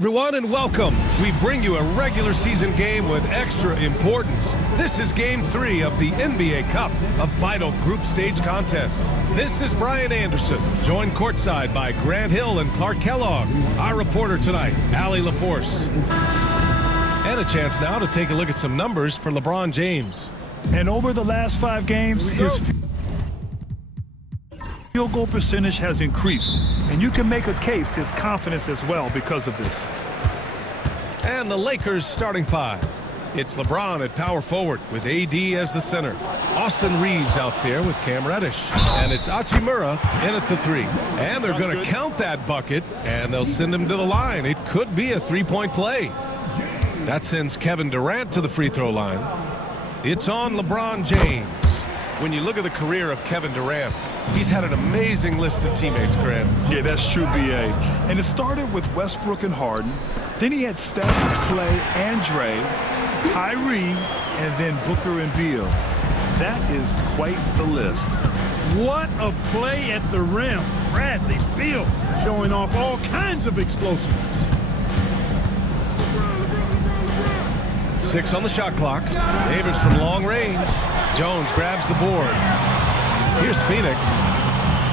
everyone, and welcome. We bring you a regular season game with extra importance. This is Game 3 of the NBA Cup, a vital group stage contest. This is Brian Anderson, joined courtside by Grant Hill and Clark Kellogg. Our reporter tonight, Allie LaForce. And a chance now to take a look at some numbers for LeBron James. And over the last 5 games, his field goal percentage has increased. And you can make a case his confidence as well because of this. And the Lakers starting 5. It's LeBron at power forward with AD as the center. Austin Reeves out there with Cam Reddish. And it's Hachimura in at the 3. And they're going to count that bucket, and they'll send him to the line. It could be a 3-point play. That sends Kevin Durant to the free throw line. It's on LeBron James. When you look at the career of Kevin Durant, he's had an amazing list of teammates, Grant. Yeah, that's true, B.A. And it started with Westbrook and Harden. Then he had Steph, Clay, and Dre, Kyrie, and then Booker and Beal. That is quite the list. What a play at the rim. Bradley Beal showing off all kinds of explosiveness. 6 on the shot clock. Davis from long range. Jones grabs the board. Here's Phoenix.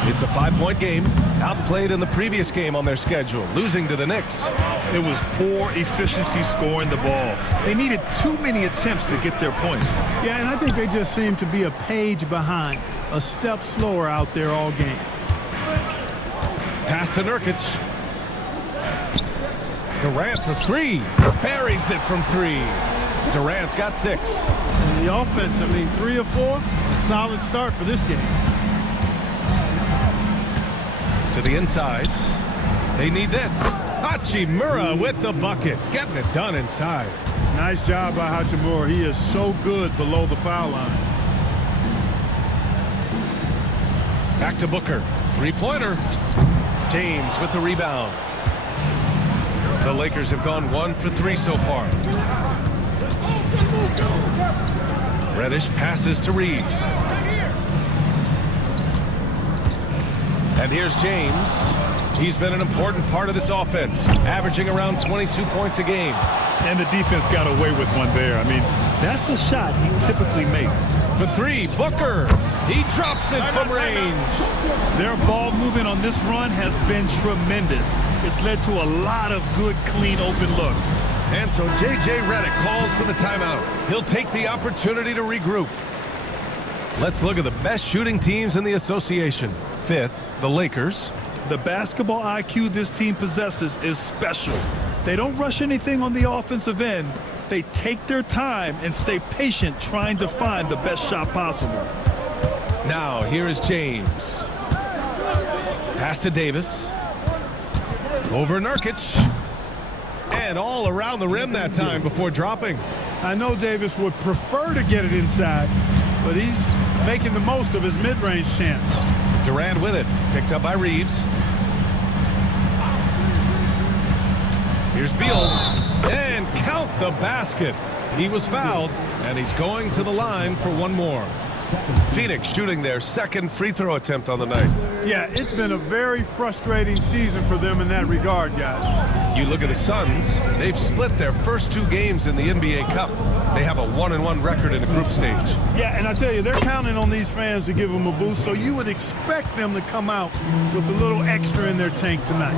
It's a 5-point game. Outplayed in the previous game on their schedule, losing to the Knicks. It was poor efficiency scoring the ball. They needed too many attempts to get their points. Yeah, and I think they just seem to be a page behind, a step slower out there all game. Pass to Nurkic. Durant for 3. Buries it from 3. Durant's got 6. And the offense, 3 or 4, a solid start for this game. To the inside. They need this. Hachimura with the bucket. Getting it done inside. Nice job by Hachimura. He is so good below the foul line. Back to Booker. 3-pointer. James with the rebound. The Lakers have gone 1 for 3 so far. Reddish passes to Reeves. And here's James. He's been an important part of this offense, averaging around 22 points a game. And the defense got away with one there. That's the shot he typically makes. For 3, Booker. He drops it from range. Their ball movement on this run has been tremendous. It's led to a lot of good, clean, open looks. And so J.J. Redick calls for the timeout. He'll take the opportunity to regroup. Let's look at the best shooting teams in the association. 5th, the Lakers. The basketball IQ this team possesses is special. They don't rush anything on the offensive end. They take their time and stay patient trying to find the best shot possible. Now, here is James. Pass to Davis. Over Nurkic. And all around the rim that time before dropping. I know Davis would prefer to get it inside, but he's making the most of his mid-range chance. Durant with it. Picked up by Reeves. Here's Beal. And count the basket. He was fouled, and he's going to the line for one more. Phoenix shooting their 2nd free throw attempt on the night. Yeah, it's been a very frustrating season for them in that regard, guys. You look at the Suns, they've split their first 2 games in the NBA Cup. They have a 1-1 record in the group stage. Yeah, and I tell you, they're counting on these fans to give them a boost, so you would expect them to come out with a little extra in their tank tonight.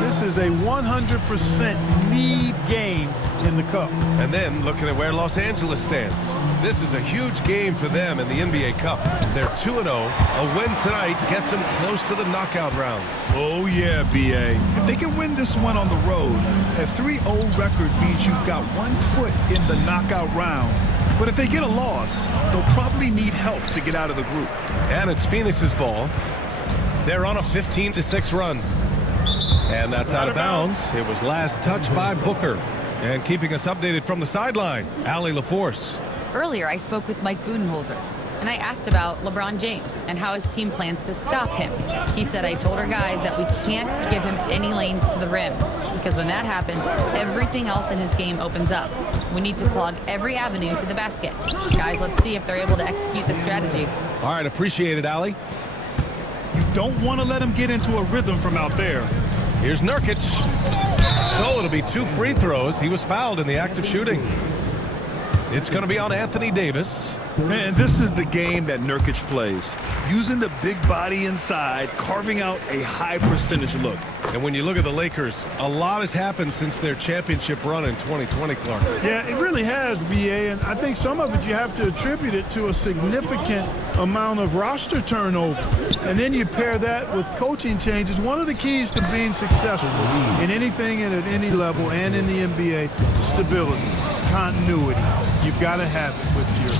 This is a 100% need game in the Cup. And then looking at where Los Angeles stands. This is a huge game for them in the NBA Cup. They're 2-0. A win tonight gets them close to the knockout round. Oh, yeah, B.A. If they can win this one on the road, a 3-0 record means you've got 1 foot in the knockout round. But if they get a loss, they'll probably need help to get out of the group. And it's Phoenix's ball. They're on a 15-6 run. And that's out of bounds. It was last touched by Booker. And keeping us updated from the sideline, Allie LaForce. Earlier, I spoke with Mike Budenholzer, and I asked about LeBron James and how his team plans to stop him. He said, I told our guys that we can't give him any lanes to the rim, because when that happens, everything else in his game opens up. We need to clog every avenue to the basket. Guys, let's see if they're able to execute the strategy. All right, appreciate it, Allie. You don't want to let him get into a rhythm from out there. Here's Nurkic. So it'll be 2 free throws. He was fouled in the act of shooting. It's going to be on Anthony Davis. And this is the game that Nurkic plays. Using the big body inside, carving out a high percentage look. And when you look at the Lakers, a lot has happened since their championship run in 2020, Clark. Yeah, it really has, BA, and I think some of it you have to attribute it to a significant amount of roster turnover. And then you pair that with coaching changes. One of the keys to being successful in anything and at any level and in the NBA, stability, continuity. You've got to have it with your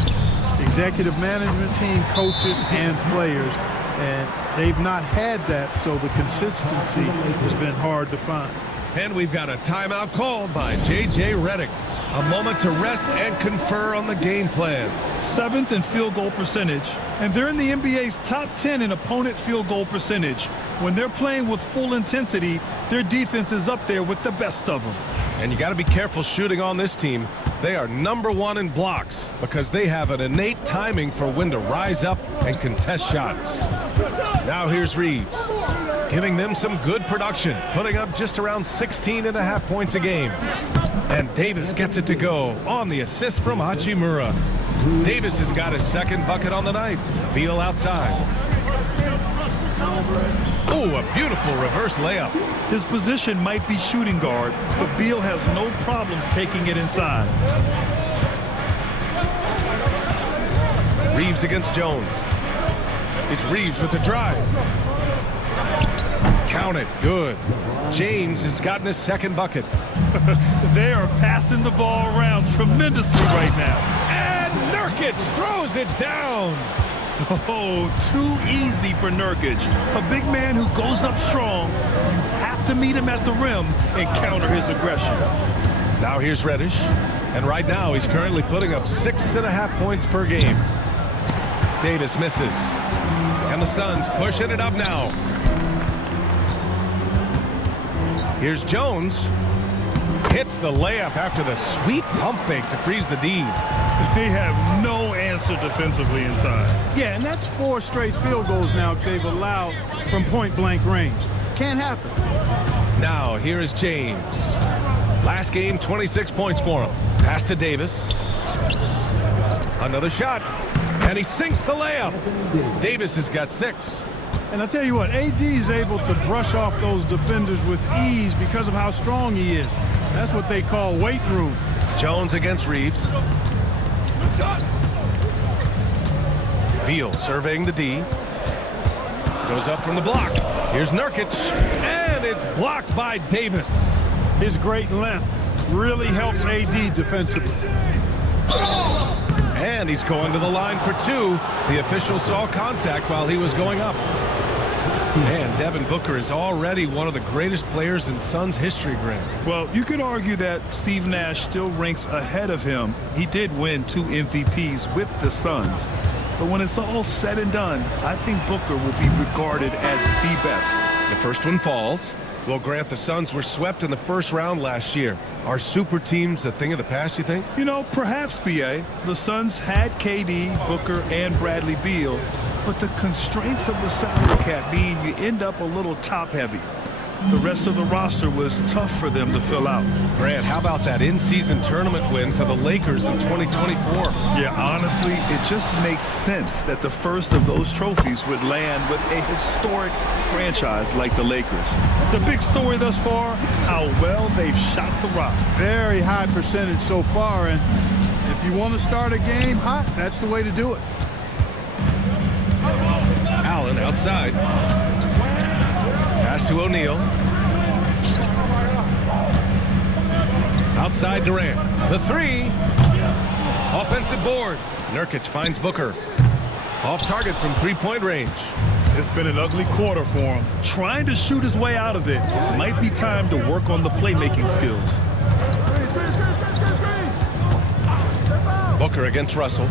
executive management team, coaches, and players. And they've not had that, so the consistency has been hard to find. And we've got a timeout called by J.J. Redick. A moment to rest and confer on the game plan. 7th in field goal percentage, and they're in the NBA's top 10 in opponent field goal percentage. When they're playing with full intensity, their defense is up there with the best of them. And you got to be careful shooting on this team. They are #1 in blocks because they have an innate timing for when to rise up and contest shots. Now here's Reeves, giving them some good production, putting up just around 16.5 points a game. And Davis gets it to go on the assist from Hachimura. Davis has got his 2nd bucket on the night. Beal outside. Oh, a beautiful reverse layup. His position might be shooting guard, but Beal has no problems taking it inside. Reeves against Jones. It's Reeves with the drive. Count it. Good. James has gotten his 2nd bucket. They are passing the ball around tremendously right now. And Nurkic throws it down. Oh, too easy for Nurkic. A big man who goes up strong. You have to meet him at the rim and counter his aggression. Now here's Reddish. And right now he's currently putting up 6.5 points per game. Davis misses. And the Suns pushing it up now. Here's Jones. Hits the layup after the sweet pump fake to freeze the D. They have no answer defensively inside. Yeah, and that's 4 straight field goals now they've allowed from point-blank range. Can't happen. Now here is James. Last game, 26 points for him. Pass to Davis. Another shot. And he sinks the layup. Davis has got 6. And I'll tell you what, AD is able to brush off those defenders with ease because of how strong he is. That's what they call weight room. Jones against Reeves. Beal surveying the D. Goes up from the block. Here's Nurkic. And it's blocked by Davis. His great length really helps AD defensively. And he's going to the line for 2. The official saw contact while he was going up. And Devin Booker is already one of the greatest players in Suns history, Grant. Well, you could argue that Steve Nash still ranks ahead of him. He did win 2 MVPs with the Suns. But when it's all said and done, I think Booker will be regarded as the best. The first one falls. Well, Grant, the Suns were swept in the first round last year. Are super teams a thing of the past, you think? You know, perhaps, B.A. The Suns had KD, Booker, and Bradley Beal, but the constraints of the salary cap mean you end up a little top-heavy. The rest of the roster was tough for them to fill out. Grant, how about that in-season tournament win for the Lakers in 2024? Yeah, honestly, it just makes sense that the first of those trophies would land with a historic franchise like the Lakers. The big story thus far, how well they've shot the rock. Very high percentage so far, and if you want to start a game hot, that's the way to do it. Allen outside. Pass to O'Neal. Outside Durant. The 3. Offensive board. Nurkic finds Booker. Off target from 3-point range. It's been an ugly quarter for him. Trying to shoot his way out of it. Might be time to work on the playmaking skills. Booker against Russell.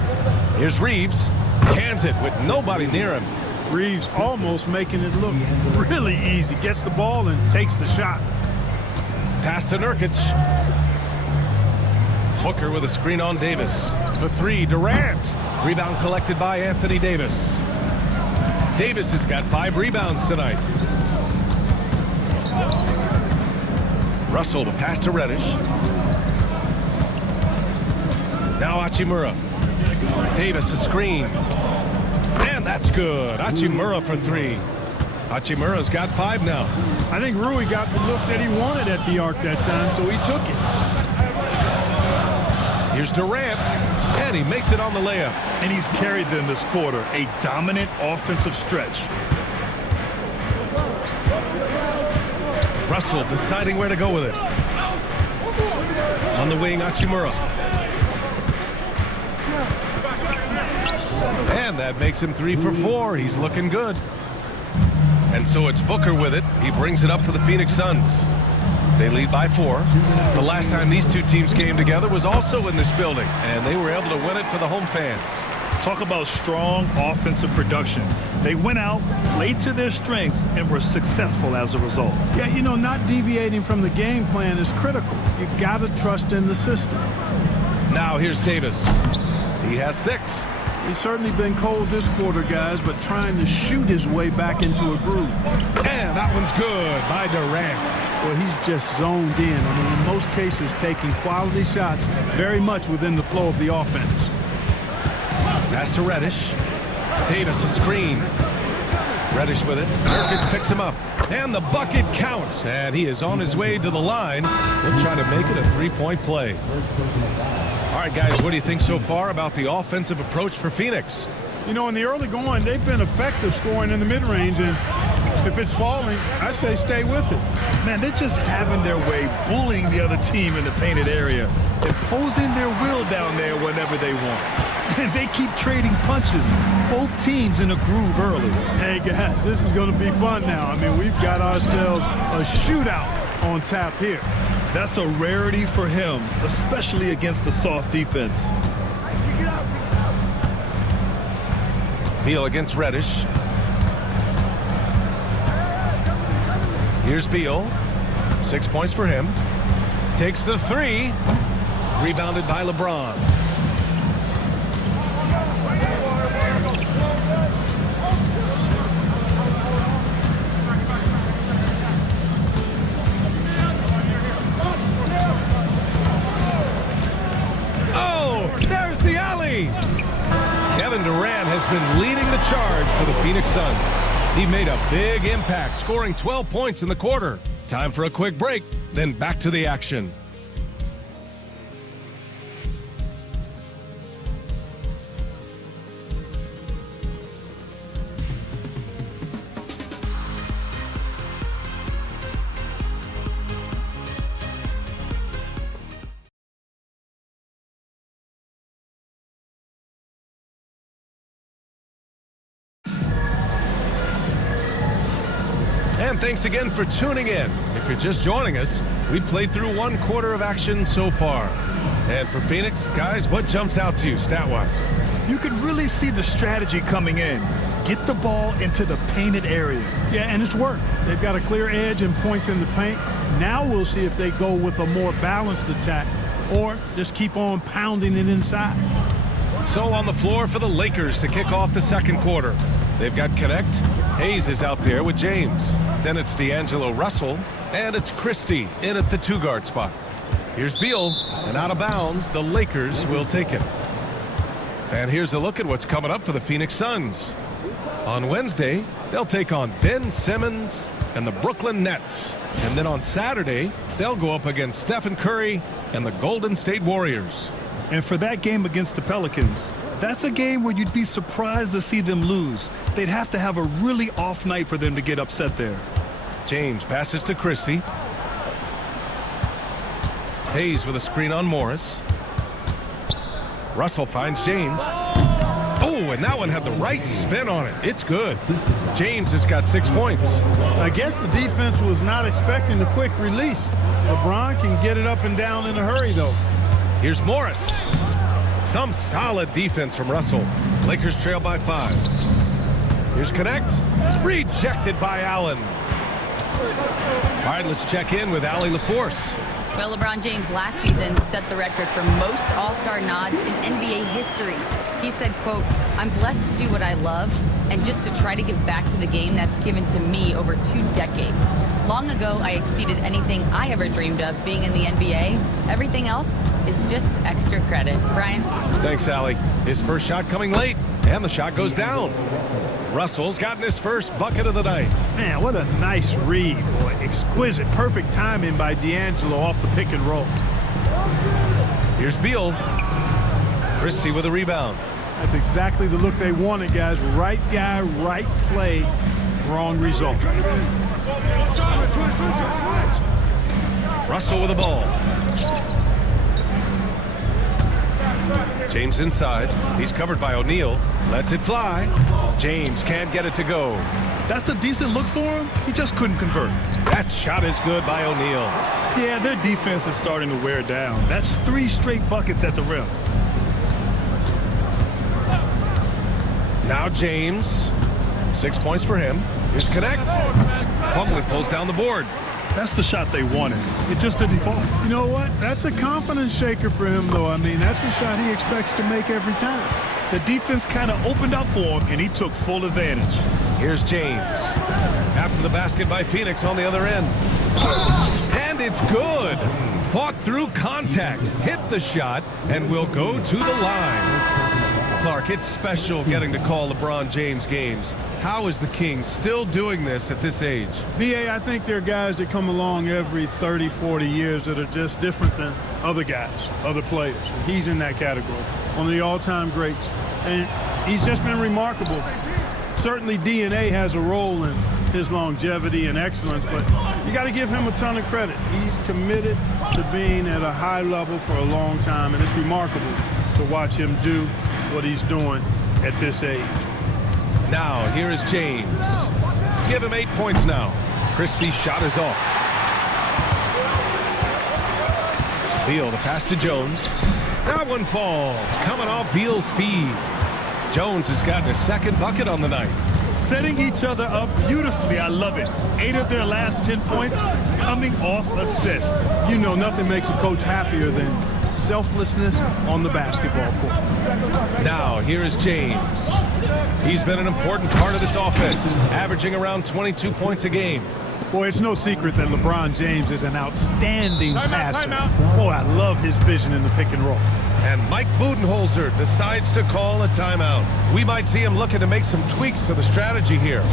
Here's Reeves. Cans it with nobody near him. Reeves almost making it look really easy. Gets the ball and takes the shot. Pass to Nurkic. Booker with a screen on Davis. The 3, Durant. Rebound collected by Anthony Davis. Davis has got 5 rebounds tonight. Russell to pass to Reddish. Now Hachimura. Davis a screen. And that's good. Hachimura for 3. Hachimura's got 5 now. I think Rui got the look that he wanted at the arc that time, so he took it. Here's Durant, and he makes it on the layup. And he's carried them this quarter. A dominant offensive stretch. Russell deciding where to go with it. On the wing, Hachimura. And that makes him 3 for 4. He's looking good. And so it's Booker with it. He brings it up for the Phoenix Suns. They lead by 4. The last time these two teams came together was also in this building, and they were able to win it for the home fans. Talk about strong offensive production. They went out, played to their strengths, and were successful as a result. Yeah, you know, not deviating from the game plan is critical. You got to trust in the system. Now here's Davis. He has 6. He's certainly been cold this quarter, guys, but trying to shoot his way back into a groove. And that one's good by Durant. Well, he's just zoned in. I mean, in most cases, taking quality shots very much within the flow of the offense. Pass to Reddish. Davis a screen. Reddish with it. Nurkic picks him up. And the bucket counts. And he is on his way to the line. He'll try to make it a 3-point play. All right, guys, what do you think so far about the offensive approach for Phoenix? You know, in the early going, they've been effective scoring in the mid-range, and if it's falling, I say stay with it. Man, they're just having their way, bullying the other team in the painted area, imposing their will down there whenever they want. And they keep trading punches, both teams in a groove early. Hey, guys, this is going to be fun now. I mean, we've got ourselves a shootout on tap here. That's a rarity for him, especially against the soft defense. Beal against Reddish. Here's Beal. 6 points for him. Takes the 3. Rebounded by LeBron. There's the alley. Kevin Durant has been leading the charge for the Phoenix Suns. He made a big impact, scoring 12 points in the quarter. Time for a quick break, then back to the action. And thanks again for tuning in. If you're just joining us, we played through 1 quarter of action so far. And for Phoenix, guys, what jumps out to you stat-wise? You can really see the strategy coming in. Get the ball into the painted area. Yeah, and it's worked. They've got a clear edge and points in the paint. Now we'll see if they go with a more balanced attack or just keep on pounding it inside. So on the floor for the Lakers to kick off the second quarter. They've got Connect. Hayes is out there with James. Then it's D'Angelo Russell, and it's Christie in at the 2-guard spot. Here's Beal, and out of bounds, the Lakers will take it. And here's a look at what's coming up for the Phoenix Suns. On Wednesday, they'll take on Ben Simmons and the Brooklyn Nets. And then on Saturday, they'll go up against Stephen Curry and the Golden State Warriors. And for that game against the Pelicans, that's a game where you'd be surprised to see them lose. They'd have to have a really off night for them to get upset there. James passes to Christie. Hayes with a screen on Morris. Russell finds James. Oh, and that one had the right spin on it. It's good. James has got 6 points. I guess the defense was not expecting the quick release. LeBron can get it up and down in a hurry, though. Here's Morris. Some solid defense from Russell. Lakers trail by 5. Here's Connect. Rejected by Allen. All right, let's check in with Allie LaForce. Well, LeBron James last season set the record for most All-Star nods in NBA history. He said, quote, "I'm blessed to do what I love, and just to try to give back to the game that's given to me over 2 decades. Long ago, I exceeded anything I ever dreamed of being in the NBA. Everything else is just extra credit. Brian? Thanks, Allie. His first shot coming late, and the shot goes down. Russell's gotten his first bucket of the night. Man, what a nice read, boy. Exquisite, perfect timing by D'Angelo off the pick and roll. Here's Beal. Christie with a rebound. That's exactly the look they wanted, guys. Right guy, right play, wrong result. Russell with the ball. James inside. He's covered by O'Neal. Lets it fly. James can't get it to go. That's a decent look for him. He just couldn't convert. That shot is good by O'Neal. Yeah, their defense is starting to wear down. That's 3 straight buckets at the rim. Now James. 6 points for him. Here's Connect. Plumlee pulls down the board. That's the shot they wanted. It just didn't fall. You know what? That's a confidence shaker for him, though. I mean, that's a shot he expects to make every time. The defense kind of opened up for him, and he took full advantage. Here's James. After the basket by Phoenix on the other end. And it's good. Fought through contact. Hit the shot, and will go to the line. Clark, it's special getting to call LeBron James games. How is the King still doing this at this age? BA, I think there are guys that come along every 30, 40 years that are just different than other guys, other players. And he's in that category, one of the all-time greats. And he's just been remarkable. Certainly DNA has a role in his longevity and excellence, but you got to give him a ton of credit. He's committed to being at a high level for a long time, and it's remarkable to watch him do what he's doing at this age. Now, here is James. Give him 8 points now. Christie's shot is off. Beal, the pass to Jones. That one falls. Coming off Beal's feed. Jones has gotten a second bucket on the night. Setting each other up beautifully. I love it. 8 of their last 10 points coming off assists. You know, nothing makes a coach happier than selflessness on the basketball court. Now, here is James. He's been an important part of this offense, averaging around 22 points a game. Boy, it's no secret that LeBron James is an outstanding passer. Boy, I love his vision in the pick and roll. And Mike Budenholzer decides to call a timeout. We might see him looking to make some tweaks to the strategy here.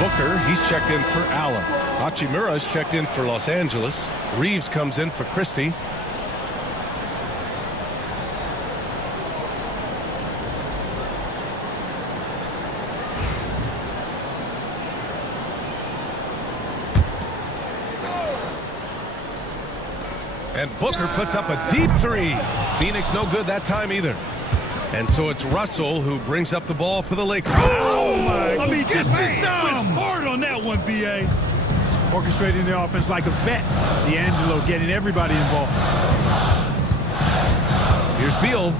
Booker, he's checked in for Allen. Hachimura's checked in for Los Angeles. Reeves comes in for Christie. And Booker puts up a deep 3. Phoenix no good that time either. And so it's Russell who brings up the ball for the Lakers. Oh, my. I mean, just hard on that one, B.A. Orchestrating the offense like a vet. D'Angelo getting everybody involved. Here's Beal.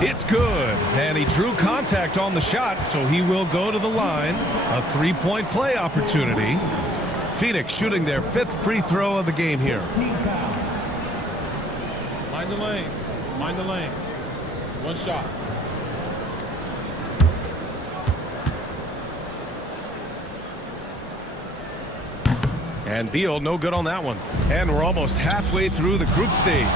It's good. And he drew contact on the shot, so he will go to the line. A 3-point play opportunity. Phoenix shooting their 5th free throw of the game here. Mind the lanes. Mind the lanes. One shot. And Beal no good on that one. And we're almost halfway through the group stage.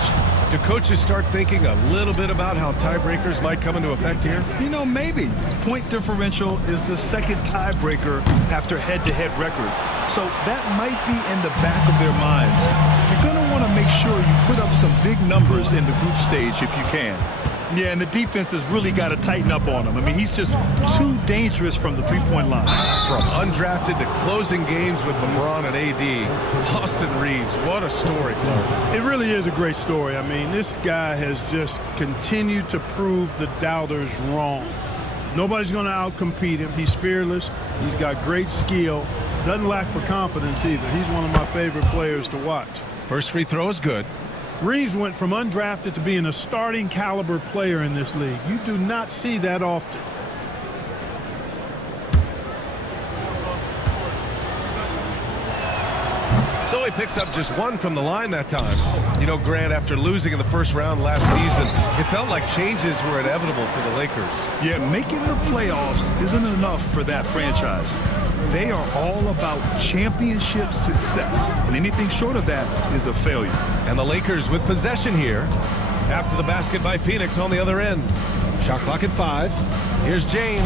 Do coaches start thinking a little bit about how tiebreakers might come into effect here? You know, maybe. Point differential is the second tiebreaker after head-to-head record. So that might be in the back of their minds. You're going to want to make sure you put up some big numbers in the group stage if you can. Yeah, and the defense has really got to tighten up on him. I mean, he's just too dangerous from the three-point line. From undrafted to closing games with LeBron and AD, Austin Reeves, what a story, Clark. It really is a great story. I mean, this guy has just continued to prove the doubters wrong. Nobody's going to outcompete him. He's fearless. He's got great skill. Doesn't lack for confidence either. He's one of my favorite players to watch. First free throw is good. Reeves went from undrafted to being a starting caliber player in this league. You do not see that often. So he picks up just one from the line that time. You know, Grant, after losing in the first round last season, it felt like changes were inevitable for the Lakers. Yeah, making the playoffs isn't enough for that franchise. They are all about championship success, and anything short of that is a failure. And the Lakers with possession here after the basket by Phoenix on the other end. Shot clock at 5. Here's James.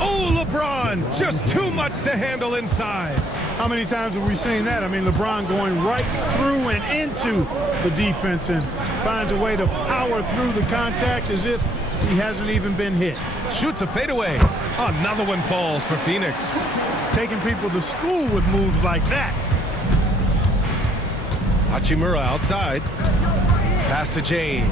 Oh, LeBron, just too much to handle inside. How many times have we seen that? I mean, LeBron going right through and into the defense and finds a way to power through the contact as if he hasn't even been hit. Shoots a fadeaway. Another one falls for Phoenix. Taking people to school with moves like that. Hachimura outside. Pass to James.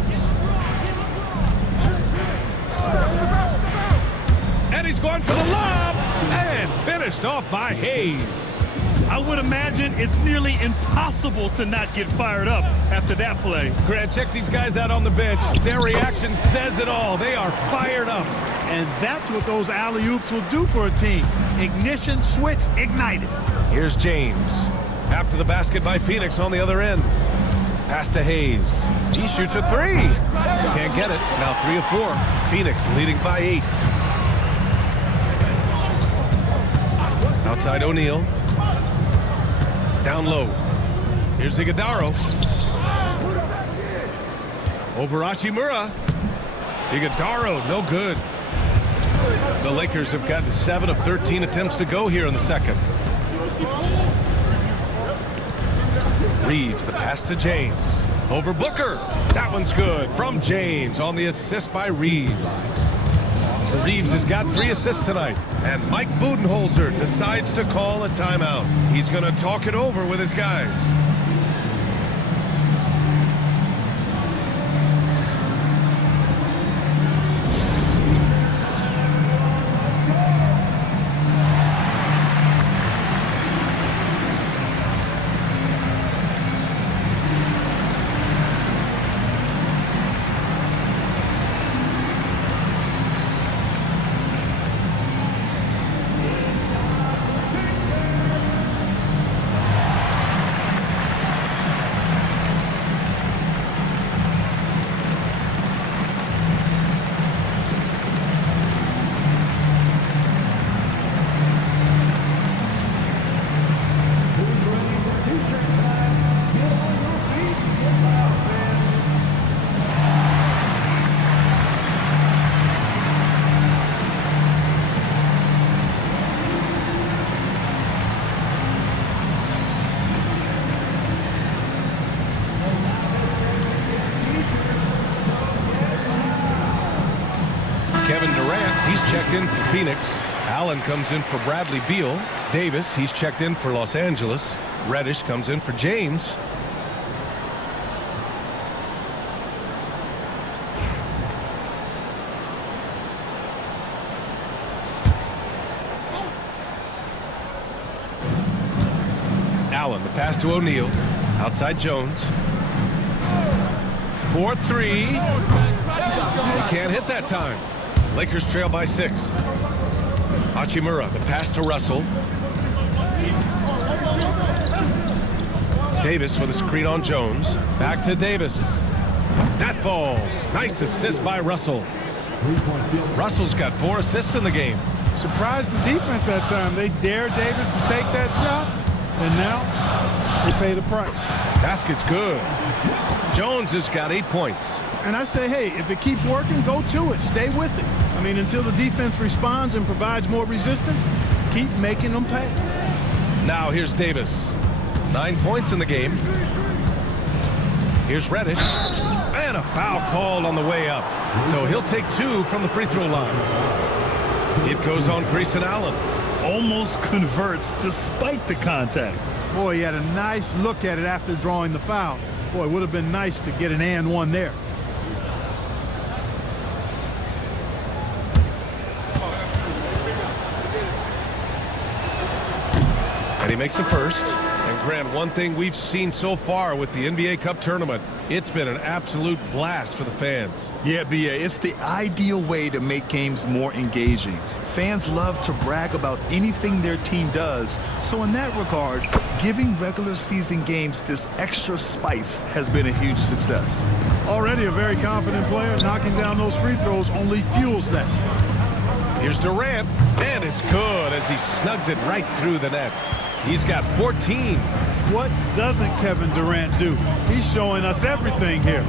And he's going for the lob. And finished off by Hayes. I would imagine it's nearly impossible to not get fired up after that play. Grant, check these guys out on the bench. Their reaction says it all. They are fired up. And that's what those alley-oops will do for a team. Ignition, switch, ignited. Here's James. After the basket by Phoenix on the other end. Pass to Hayes. He shoots a 3. Can't get it. Now 3 of 4. Phoenix leading by 8. Outside O'Neal. Down low. Here's Iguodaro. Over Hachimura. Iguodaro, no good. The Lakers have gotten 7 of 13 attempts to go here in the second. Reeves, the pass to James. Over Booker. That one's good from James on the assist by Reeves. Reeves has got 3 assists tonight. And Mike Budenholzer decides to call a timeout. He's going to talk it over with his guys. Kevin Durant, he's checked in for Phoenix. Allen comes in for Bradley Beal. Davis, he's checked in for Los Angeles. Reddish comes in for James. Allen, the pass to O'Neal. Outside Jones. 4-3. He can't hit that time. Lakers trail by 6. Hachimura, the pass to Russell. Davis with a screen on Jones. Back to Davis. That falls. Nice assist by Russell. Russell's got 4 assists in the game. Surprised the defense that time. They dared Davis to take that shot, and now they pay the price. Basket's good. Jones has got 8 points. And I say, hey, if it keeps working, go to it. Stay with it. I mean, until the defense responds and provides more resistance, keep making them pay. Now here's Davis. 9 points in the game. Here's Reddish. And a foul called on the way up. So he'll take 2 from the free throw line. It goes on Grayson Allen. Almost converts despite the contact. Boy, he had a nice look at it after drawing the foul. Boy, it would have been nice to get an and one there. And he makes a first. And Grant, one thing we've seen so far with the NBA Cup tournament, it's been an absolute blast for the fans. Yeah, BA, it's the ideal way to make games more engaging. Fans love to brag about anything their team does. So in that regard, giving regular season games this extra spice has been a huge success. Already a very confident player. Knocking down those free throws only fuels that. Here's Durant, and it's good as he snugs it right through the net. He's got 14. What doesn't Kevin Durant do? He's showing us everything here.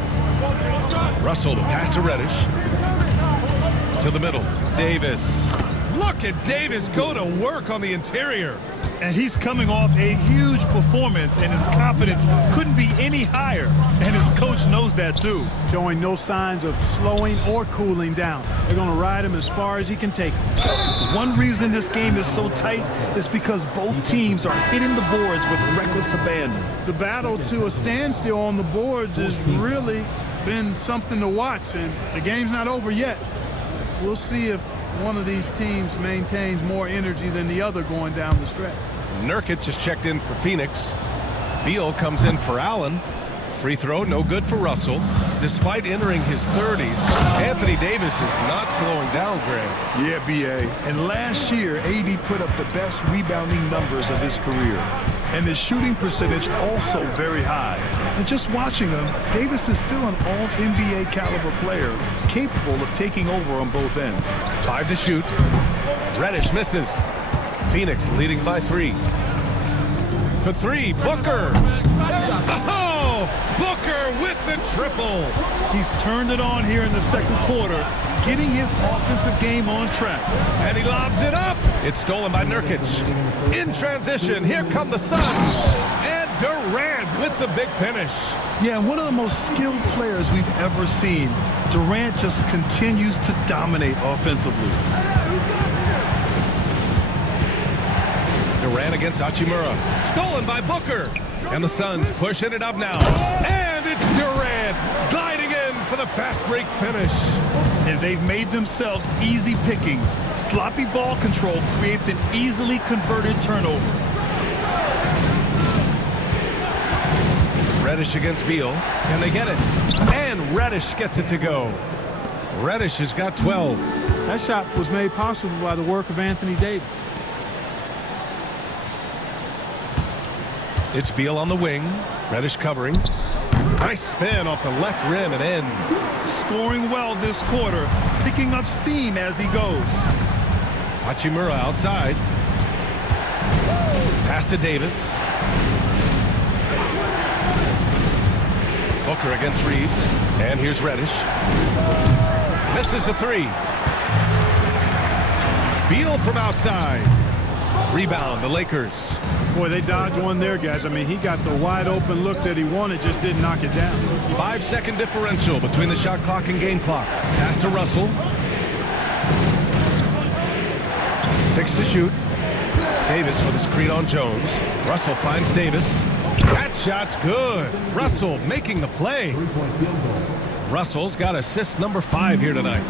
Russell to pass to Reddish. To the middle. Davis. Look at Davis go to work on the interior. And he's coming off a huge performance, and his confidence couldn't be any higher. And his coach knows that, too. Showing no signs of slowing or cooling down. They're going to ride him as far as he can take him. One reason this game is so tight is because both teams are hitting the boards with reckless abandon. The battle to a standstill on the boards has really been something to watch, and the game's not over yet. We'll see if one of these teams maintains more energy than the other going down the stretch. Nurkic just checked in for Phoenix. Beal comes in for Allen. Free throw, no good for Russell. Despite entering his 30s, Anthony Davis is not slowing down, Greg. Yeah, BA. And last year, AD put up the best rebounding numbers of his career. And his shooting percentage also very high. And just watching him, Davis is still an all-NBA caliber player, capable of taking over on both ends. 5 to shoot. Reddish misses. Phoenix leading by 3. For 3, Booker. Oh, Booker with the triple. He's turned it on here in the second quarter, getting his offensive game on track. And he lobs it up. It's stolen by Nurkic. In transition, here come the Suns. And Durant with the big finish. Yeah, one of the most skilled players we've ever seen. Durant just continues to dominate offensively. Durant against Hachimura. Stolen by Booker. And the Suns pushing it up now. And it's Durant gliding in for the fast break finish. And they've made themselves easy pickings. Sloppy ball control creates an easily converted turnover. Reddish against Beal. Can they get it? And Reddish gets it to go. Reddish has got 12. That shot was made possible by the work of Anthony Davis. It's Beal on the wing. Reddish covering. Nice spin off the left rim and in. Scoring well this quarter, picking up steam as he goes. Hachimura outside. Pass to Davis. Booker against Reeves. And here's Reddish. Misses the 3. Beal from outside. Rebound, the Lakers. Boy, they dodged one there, guys. I mean, he got the wide open look that he wanted, just didn't knock it down. 5-second differential between the shot clock and game clock. Pass to Russell. 6 to shoot. Davis with a screen on Jones. Russell finds Davis. That shot's good. Russell making the play. Russell's got assist number 5 here tonight.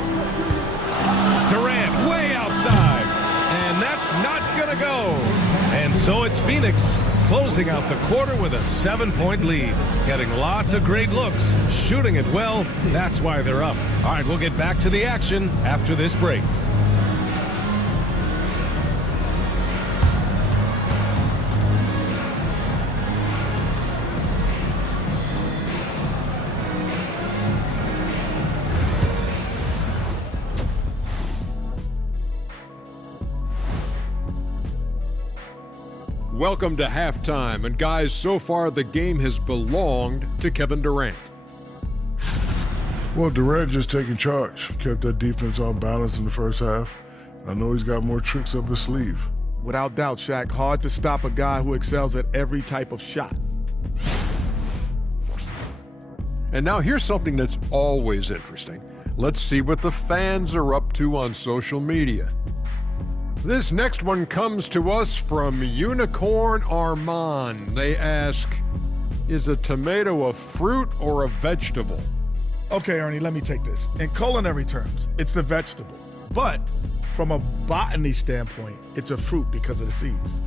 Durant way outside. And that's not going to go. And so it's Phoenix closing out the quarter with a 7-point lead. Getting lots of great looks. Shooting it well. That's why they're up. All right, we'll get back to the action after this break. Welcome to halftime, and guys, so far the game has belonged to Kevin Durant. Well, Durant just taking charge. Kept that defense on balance in the first half. I know he's got more tricks up his sleeve. Without doubt, Shaq, hard to stop a guy who excels at every type of shot. And now here's something that's always interesting. Let's see what the fans are up to on social media. This next one comes to us from Unicorn Armand. They ask, is a tomato a fruit or a vegetable? Okay, Ernie, let me take this. In culinary terms, it's the vegetable. But from a botany standpoint, it's a fruit because of the seeds.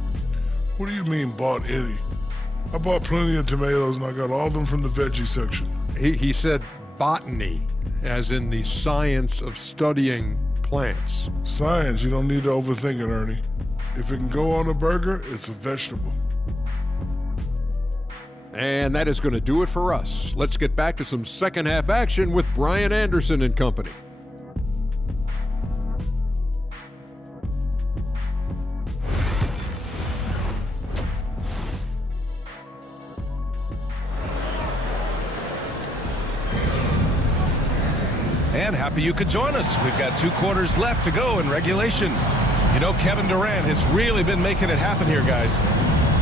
What do you mean, bought any? I bought plenty of tomatoes and I got all of them from the veggie section. He said botany, as in the science of studying plants. Science, you don't need to overthink it, Ernie. If it can go on a burger, it's a vegetable. And that is going to do it for us. Let's get back to some second half action with Brian Anderson and company. And happy you could join us. We've got 2 quarters left to go in regulation. You know, Kevin Durant has really been making it happen here, guys.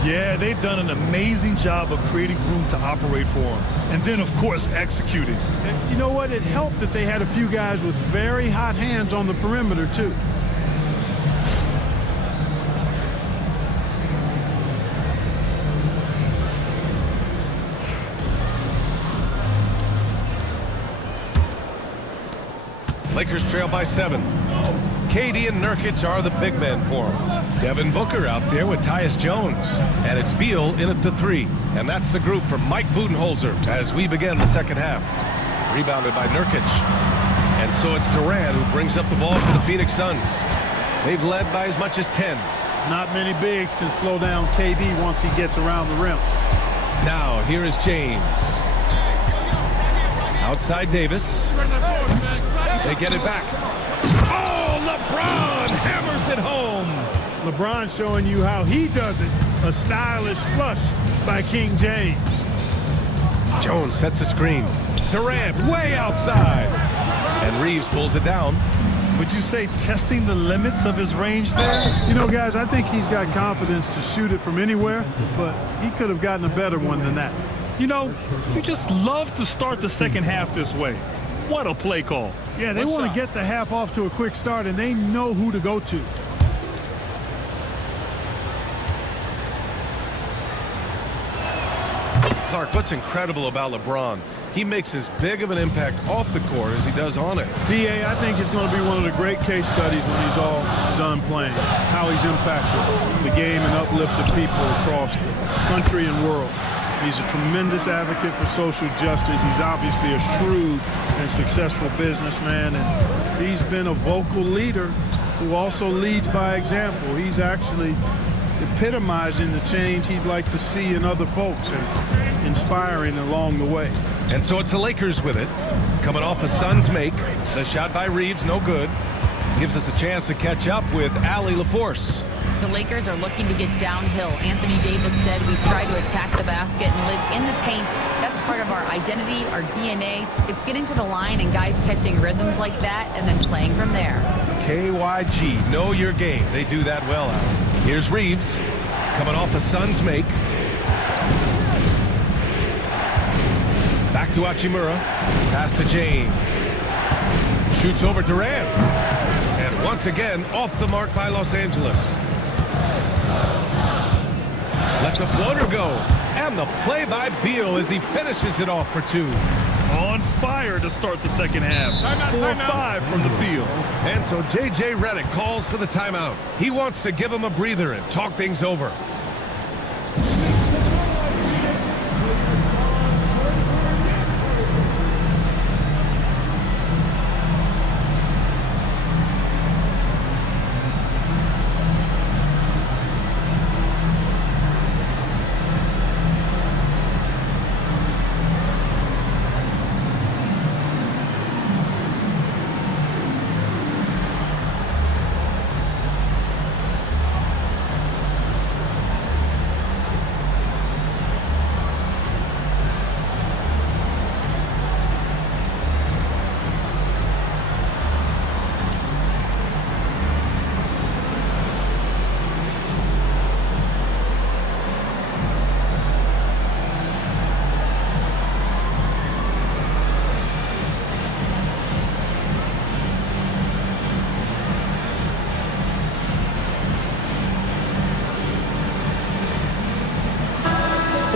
Yeah, they've done an amazing job of creating room to operate for him. And then, of course, executing. And you know what? It helped that they had a few guys with very hot hands on the perimeter, too. Lakers trail by 7. KD and Nurkic are the big men for him. Devin Booker out there with Tyus Jones. And it's Beal in at the 3. And that's the group from Mike Budenholzer as we begin the second half. Rebounded by Nurkic. And so it's Durant who brings up the ball for the Phoenix Suns. They've led by as much as 10. Not many bigs can slow down KD once he gets around the rim. Now here is James. Outside Davis. They get it back. Oh, LeBron hammers it home. LeBron showing you how he does it. A stylish flush by King James. Jones sets a screen. Durant way outside. And Reeves pulls it down. Would you say testing the limits of his range there? You know, guys, I think he's got confidence to shoot it from anywhere, but he could have gotten a better one than that. You know, you just love to start the second half this way. What a play call. Yeah, they want to get the half off to a quick start, and they know who to go to. Clark, what's incredible about LeBron? He makes as big of an impact off the court as he does on it. BA, I think it's going to be one of the great case studies when he's all done playing. How he's impacted the game and uplifted people across the country and world. He's a tremendous advocate for social justice. He's obviously a shrewd and successful businessman, and he's been a vocal leader who also leads by example. He's actually epitomizing the change he'd like to see in other folks and inspiring along the way. And so it's the Lakers with it. Coming off a Suns make. The shot by Reeves, no good. Gives us a chance to catch up with Allie LaForce. The Lakers are looking to get downhill. Anthony Davis said we try to attack the basket and live in the paint. That's part of our identity, our DNA. It's getting to the line and guys catching rhythms like that and then playing from there. KYG, know your game. They do that well, Allie. Here's Reeves, coming off a Suns make. Back to Hachimura. Pass to James. Shoots over Durant. And once again, off the mark by Los Angeles. Lets a floater go. And the play by Beal as he finishes it off for 2. On fire to start the second half. 4-5 from the field. And so J.J. Redick calls for the timeout. He wants to give him a breather and talk things over.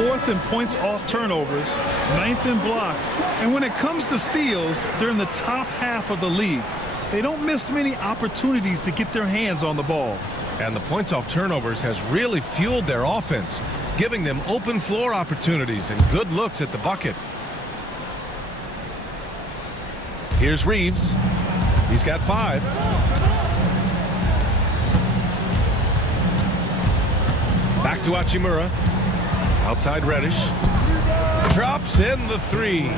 4th in points off turnovers, 9th in blocks, and when it comes to steals, they're in the top half of the league. They don't miss many opportunities to get their hands on the ball. And the points off turnovers has really fueled their offense, giving them open floor opportunities and good looks at the bucket. Here's Reeves. He's got 5. Back to Hachimura. Outside Reddish. Drops in the 3.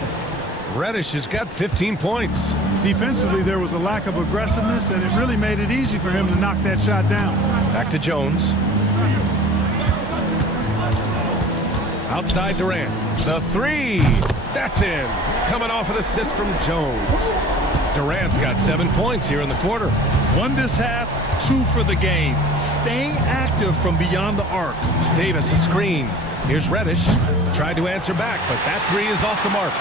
Reddish has got 15 points. Defensively, there was a lack of aggressiveness, and it really made it easy for him to knock that shot down. Back to Jones. Outside Durant. The 3. That's in. Coming off an assist from Jones. Durant's got 7 points here in the quarter. 1 this half, 2 for the game. Staying active from beyond the arc. Davis a screen. Here's Reddish. Tried to answer back, but that 3 is off the mark.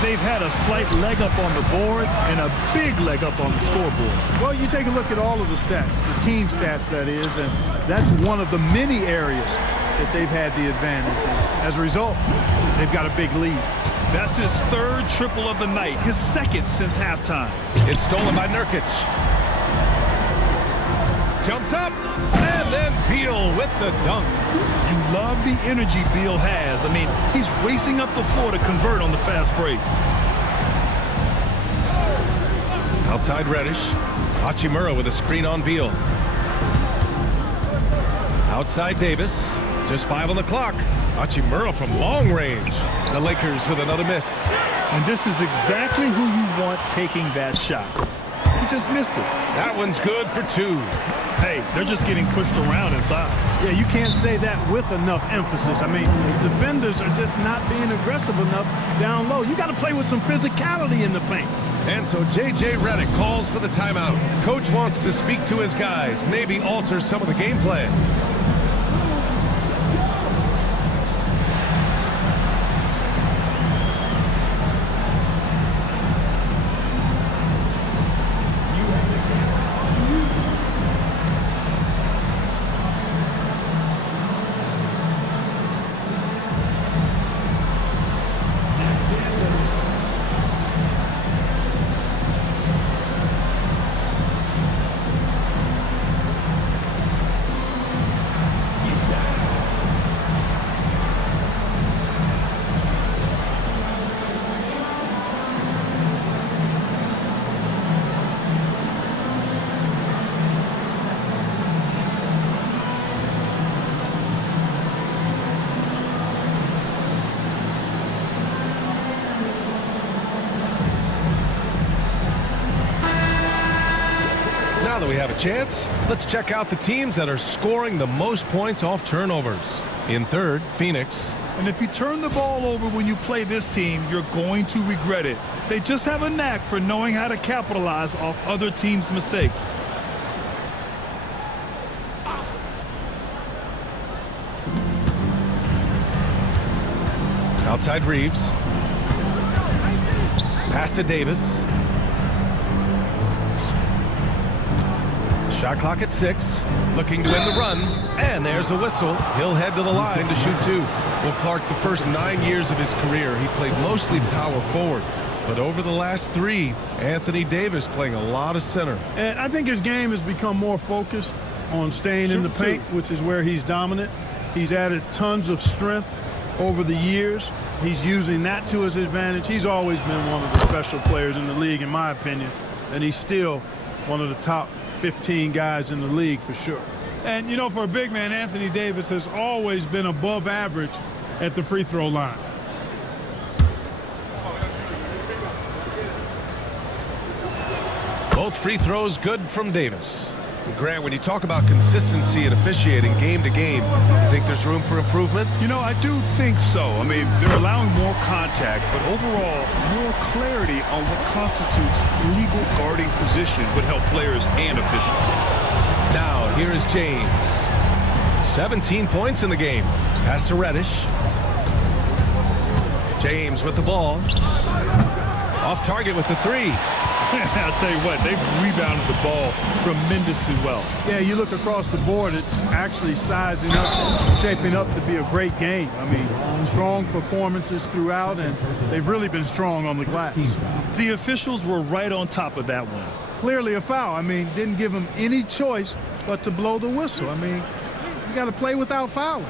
They've had a slight leg up on the boards and a big leg up on the scoreboard. Well, you take a look at all of the stats, the team stats that is, and that's one of the many areas that they've had the advantage. And as a result, they've got a big lead. That's his 3rd triple of the night, his 2nd since halftime. It's stolen by Nurkic. Jumps up, and then Beal with the dunk. You love the energy Beal has. I mean, he's racing up the floor to convert on the fast break. Outside Reddish. Hachimura with a screen on Beal. Outside Davis. Just 5 on the clock. Hachimura from long range. The Lakers with another miss. And this is exactly who you want taking that shot. He just missed it. That one's good for 2. Hey, they're just getting pushed around inside. Yeah, you can't say that with enough emphasis. I mean, the defenders are just not being aggressive enough down low. You got to play with some physicality in the paint. And so J.J. Redick calls for the timeout. Coach wants to speak to his guys, maybe alter some of the game plan. Now that we have a chance, let's check out the teams that are scoring the most points off turnovers. In 3rd, Phoenix. And if you turn the ball over when you play this team, you're going to regret it. They just have a knack for knowing how to capitalize off other teams' mistakes. Outside Reeves. Pass to Davis. Shot clock at 6. Looking to win the run. And there's a whistle. He'll head to the line to shoot 2. Well, Clark, the first 9 years of his career, he played mostly power forward. But over the last 3, Anthony Davis playing a lot of center. And I think his game has become more focused on staying in the paint, which is where he's dominant. He's added tons of strength over the years. He's using that to his advantage. He's always been one of the special players in the league, in my opinion. And he's still one of the top 15 guys in the league for sure. And, you know, for a big man, Anthony Davis has always been above average at the free throw line. Both free throws good from Davis. Grant, when you talk about consistency and officiating game to game, you think there's room for improvement? You know, I do think so. I mean, they're allowing more contact, but overall, more clarity on what constitutes legal guarding position would help players and officials. Now, here is James. 17 points in the game. Pass to Reddish. James with the ball. Off target with the 3. I'll tell you what, they've rebounded the ball tremendously well. Yeah, you look across the board, it's actually sizing up, shaping up to be a great game. I mean, strong performances throughout, and they've really been strong on the glass. The officials were right on top of that one. Clearly a foul. I mean, didn't give them any choice but to blow the whistle. I mean, you got to play without fouling.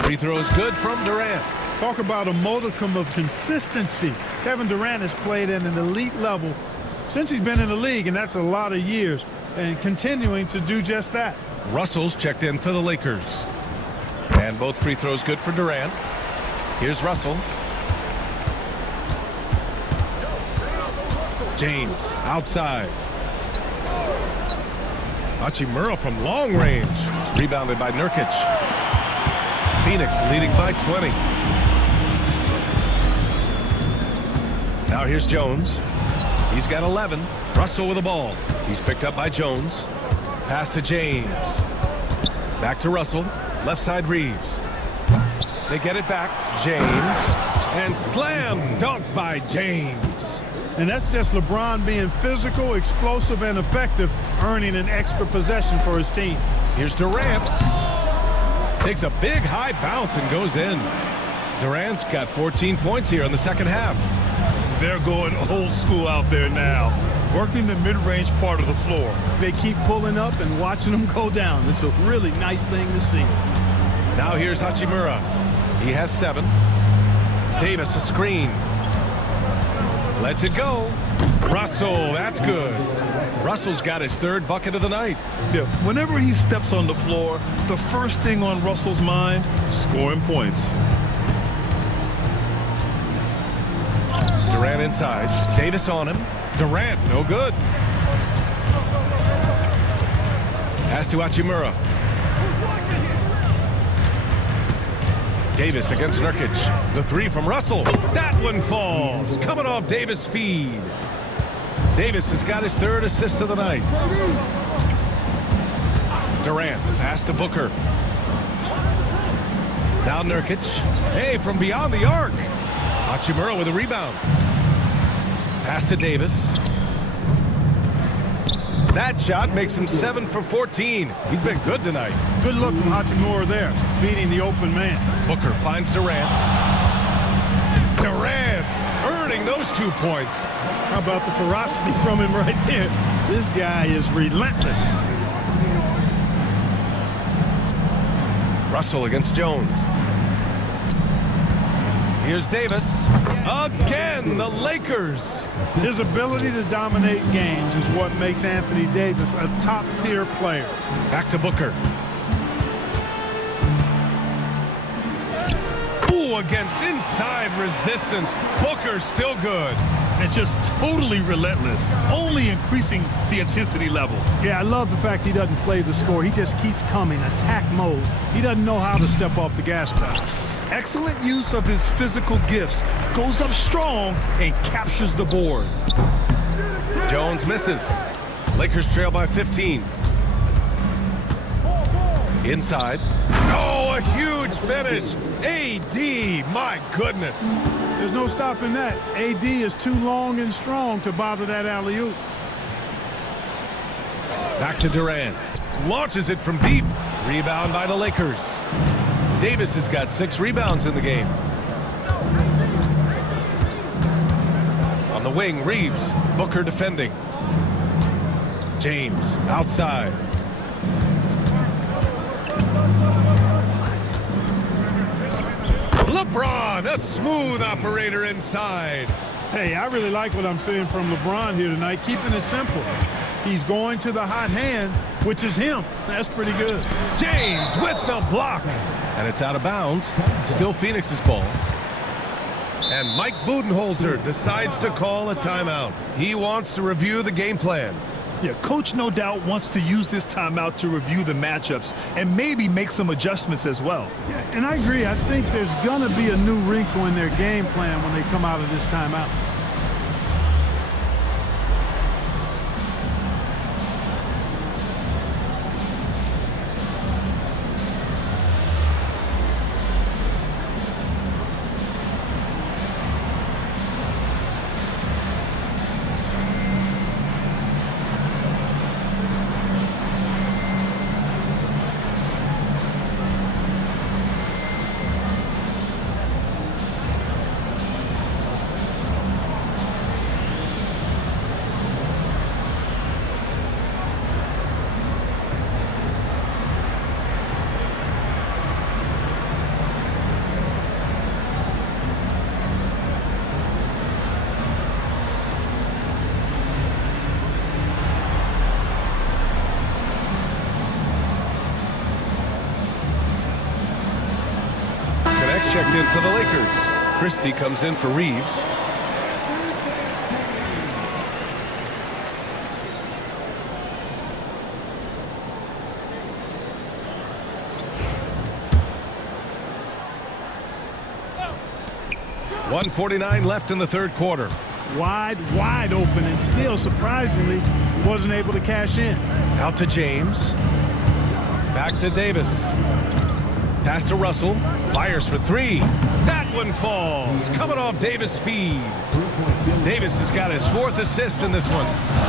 Free throw is good from Durant. Talk about a modicum of consistency. Kevin Durant has played at an elite level since he's been in the league, and that's a lot of years, and continuing to do just that. Russell's checked in for the Lakers. And both free throws good for Durant. Here's Russell. James outside. Hachimura from long range. Rebounded by Nurkic. Phoenix leading by 20. Now here's Jones. He's got 11. Russell with the ball. He's picked up by Jones. Pass to James. Back to Russell. Left side Reeves. They get it back. James. And slam dunk by James. And that's just LeBron being physical, explosive, and effective, earning an extra possession for his team. Here's Durant. Takes a big high bounce and goes in. Durant's got 14 points here in the second half. They're going old school out there now, working the mid-range part of the floor. They keep pulling up and watching them go down. It's a really nice thing to see. Now here's Hachimura. He has 7. Davis a screen. Lets it go. Russell, that's good. Russell's got his 3rd bucket of the night. Yeah, whenever he steps on the floor, the first thing on Russell's mind, scoring points. Durant inside. Davis on him. Durant, no good. Pass to Hachimura. Davis against Nurkic. The 3 from Russell. That one falls. Coming off Davis' feed. Davis has got his 3rd assist of the night. Durant, pass to Booker. Now Nurkic. Hey, from beyond the arc. Hachimura with a rebound. Pass to Davis. That shot makes him 7 for 14. He's been good tonight. Good look from Hachimura there, beating the open man. Booker finds Durant. Durant earning those 2 points. How about the ferocity from him right there? This guy is relentless. Russell against Jones. Here's Davis. Again, the Lakers. His ability to dominate games is what makes Anthony Davis a top-tier player. Back to Booker. Ooh, against inside resistance. Booker still good. And just totally relentless, only increasing the intensity level. Yeah, I love the fact he doesn't play the score. He just keeps coming, attack mode. He doesn't know how to step off the gas pedal. Excellent use of his physical gifts. Goes up strong and captures the board. Jones misses. Lakers trail by 15. Inside. Oh, a huge finish. AD, my goodness. There's no stopping that. AD is too long and strong to bother that alley-oop. Back to Durant. Launches it from deep. Rebound by the Lakers. Davis has got 6 rebounds in the game. On the wing, Reeves. Booker defending. James outside. LeBron, a smooth operator inside. Hey, I really like what I'm seeing from LeBron here tonight, keeping it simple. He's going to the hot hand, which is him. That's pretty good. James with the block. And it's out of bounds. Still Phoenix's ball. And Mike Budenholzer decides to call a timeout. He wants to review the game plan. Yeah, coach no doubt wants to use this timeout to review the matchups and maybe make some adjustments as well. Yeah, and I agree. I think there's going to be a new wrinkle in their game plan when they come out of this timeout. checked in for the Lakers. Christie comes in for Reeves. .149 left in the third quarter. Wide open, and still, surprisingly, wasn't able to cash in. Out to James. Back to Davis. Pass to Russell. Fires for three. That one falls. Coming off Davis' feed. Davis has got his 4th assist in this one.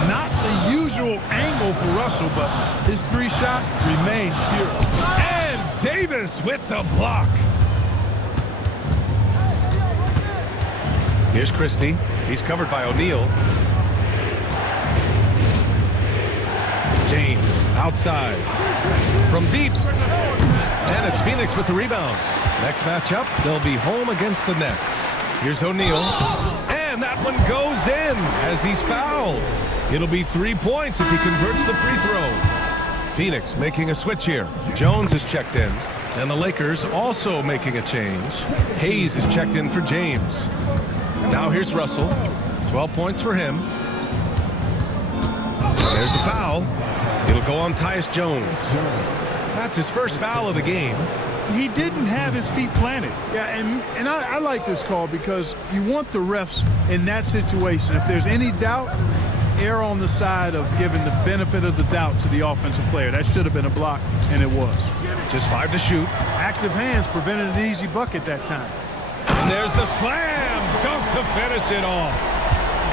Not the usual angle for Russell, but his 3-shot remains pure. And Davis with the block. Here's Christie. He's covered by O'Neal. James outside. From deep. And it's Phoenix with the rebound. Next matchup, they'll be home against the Nets. Here's O'Neal. And that one goes in as he's fouled. It'll be 3 points if he converts the free throw. Phoenix making a switch here. Jones is checked in. And the Lakers also making a change. Hayes is checked in for James. Now here's Russell. 12 points for him. There's the foul. It'll go on Tyus Jones. That's his first foul of the game. He didn't have his feet planted. Yeah, and I like this call because you want the refs in that situation. If there's any doubt, err on the side of giving the benefit of the doubt to the offensive player. That should have been a block, and it was. Just 5 to shoot. Active hands prevented an easy bucket that time. And there's the slam dunk to finish it off.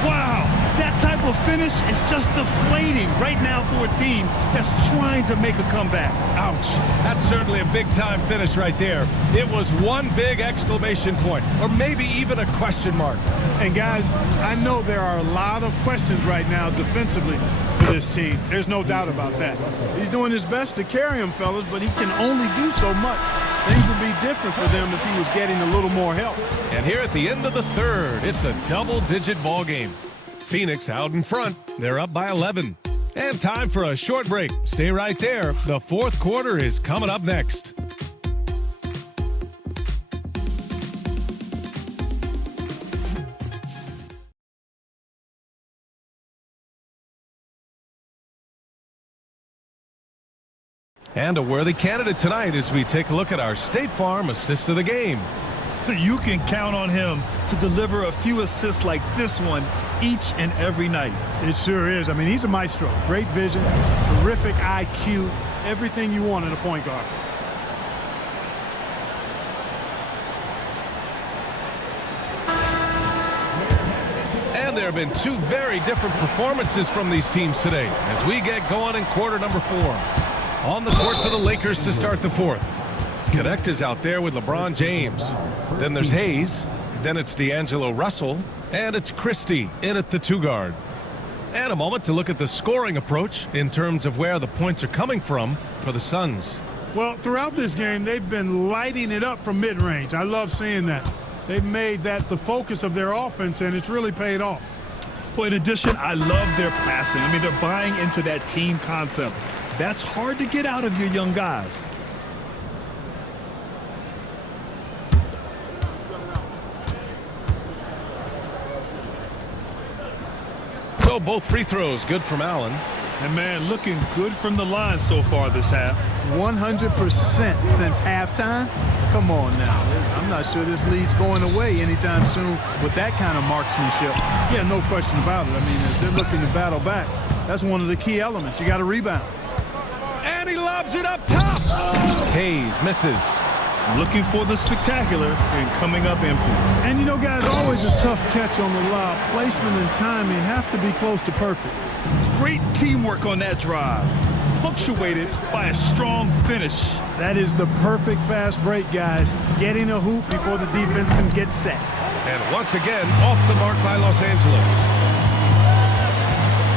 Wow, that type of finish is just deflating right now for a team that's trying to make a comeback. Ouch. That's certainly a big-time finish right there. It was one big exclamation point, or maybe even a question mark. And guys, I know there are a lot of questions right now defensively for this team. There's no doubt about that. He's doing his best to carry them, fellas, but he can only do so much. Things would be different for them if he was getting a little more help. And here at the end of the third, it's a double-digit ball game. Phoenix out in front. They're up by 11. And time for a short break. Stay right there. The fourth quarter is coming up next. And a worthy candidate tonight as we take a look at our State Farm assist of the game. You can count on him to deliver a few assists like this one each and every night. It sure is. I mean, he's a maestro. Great vision, terrific IQ, everything you want in a point guard. And there have been two very different performances from these teams today as we get going in quarter number 4. On the court for the Lakers to start the fourth. Connect is out there with LeBron James. Then there's Hayes. Then it's D'Angelo Russell. And it's Christie in at the 2 guard. And a moment to look at the scoring approach in terms of where the points are coming from for the Suns. Well, throughout this game, they've been lighting it up from mid-range. I love seeing that. They've made that the focus of their offense, and it's really paid off. Well, in addition, I love their passing. I mean, they're buying into that team concept. That's hard to get out of your young guys. So both free throws good from Allen. And man, looking good from the line so far this half. 100% since halftime. Come on now. I'm not sure this lead's going away anytime soon with that kind of marksmanship. Yeah, no question about it. I mean, if they're looking to battle back, that's one of the key elements. You got to rebound. And he lobs it up top. Hayes misses. Looking for the spectacular and coming up empty. And you know, guys, always a tough catch on the lob. Placement and timing have to be close to perfect. Great teamwork on that drive, punctuated by a strong finish. That is the perfect fast break, guys. Getting a hoop before the defense can get set. And once again, off the mark by Los Angeles.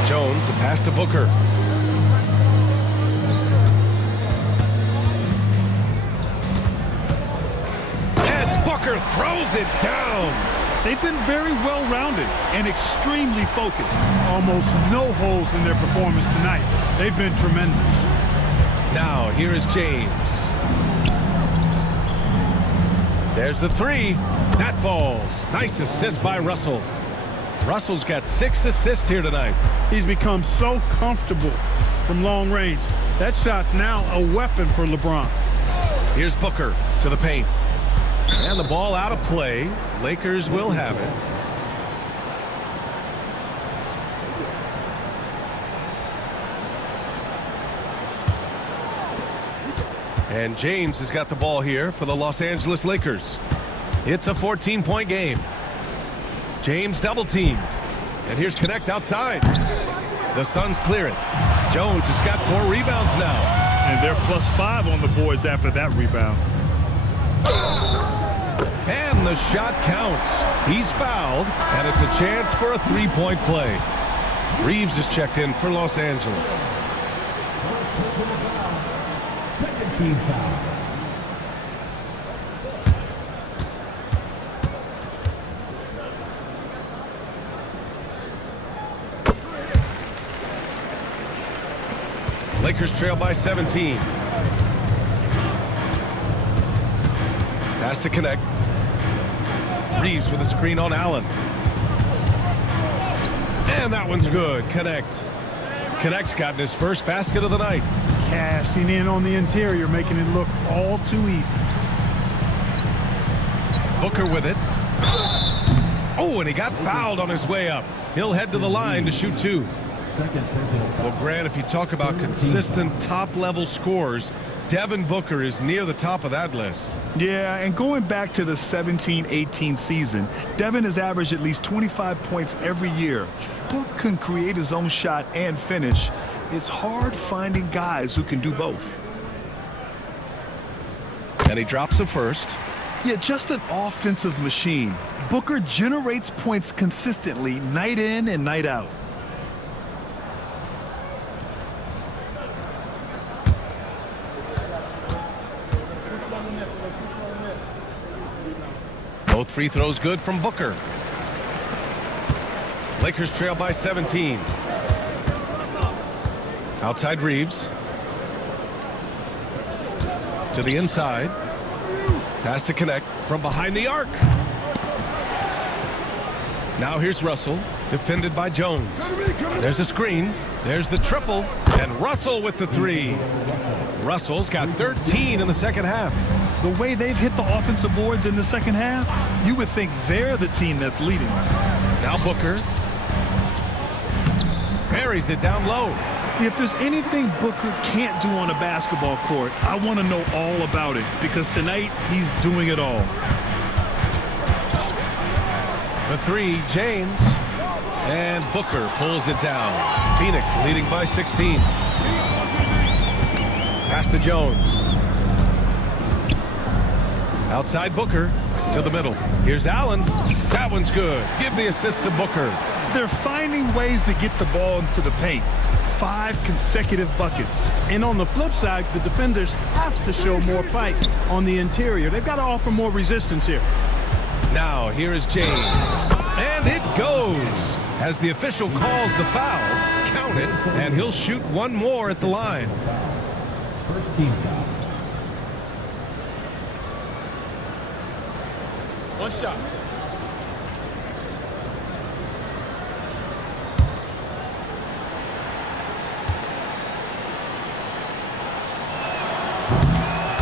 Jones, the pass to Booker. And Booker throws it down. They've been very well-rounded and extremely focused. Almost no holes in their performance tonight. They've been tremendous. Now, here is James. There's the three. That falls. Nice assist by Russell. Russell's got 6 assists here tonight. He's become so comfortable from long range. That shot's now a weapon for LeBron. Here's Booker to the paint. And the ball out of play. Lakers will have it. And James has got the ball here for the Los Angeles Lakers. It's a 14-point game. James double-teamed. And here's Connect outside. The Suns clear it. Jones has got 4 rebounds now. And they're +5 on the boards after that rebound. And the shot counts. He's fouled, and it's a chance for a 3-point play. Reeves is checked in for Los Angeles. Second team foul. Lakers trail by 17. Pass to Connect. Reeves with a screen on Allen. And that one's good. Connect's gotten his first basket of the night. Cashing in on the interior, making it look all too easy. Booker with it. Oh, and he got fouled on his way up. He'll head to the line to shoot 2. Well, Grant, if you talk about consistent top-level scores, Devin Booker is near the top of that list. Yeah, and going back to the 17-18 season, Devin has averaged at least 25 points every year. Book can create his own shot and finish. It's hard finding guys who can do both. And he drops it first. Yeah, just an offensive machine. Booker generates points consistently, night in and night out. Both free throws good from Booker. Lakers trail by 17. Outside Reeves. To the inside. Pass to Connect from behind the arc. Now here's Russell, defended by Jones. There's a screen. There's the triple. And Russell with the 3. Russell's got 13 in the second half. The way they've hit the offensive boards in the second half, you would think they're the team that's leading. Now Booker. Buries it down low. If there's anything Booker can't do on a basketball court, I want to know all about it, because tonight he's doing it all. The 3, James. And Booker pulls it down. Phoenix leading by 16. Pass to Jones. Outside Booker to the middle. Here's Allen. That one's good. Give the assist to Booker. They're finding ways to get the ball into the paint. 5 consecutive buckets. And on the flip side, the defenders have to show more fight on the interior. They've got to offer more resistance here. Now here is James. And it goes. As the official calls the foul, count it, and he'll shoot one more at the line. First team foul. One shot.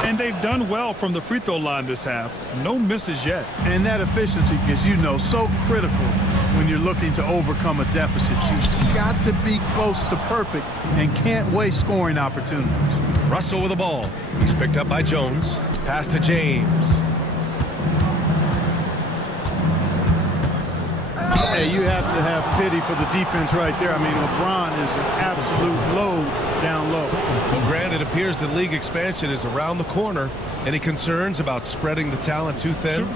And they've done well from the free throw line this half. No misses yet. And that efficiency, as you know, so critical when you're looking to overcome a deficit. You've got to be close to perfect and can't waste scoring opportunities. Russell with the ball. He's picked up by Jones. Pass to James. Hey, you have to have pity for the defense right there. I mean, LeBron is an absolute load down low. Well, Grant, it appears that league expansion is around the corner. Any concerns about spreading the talent too thin?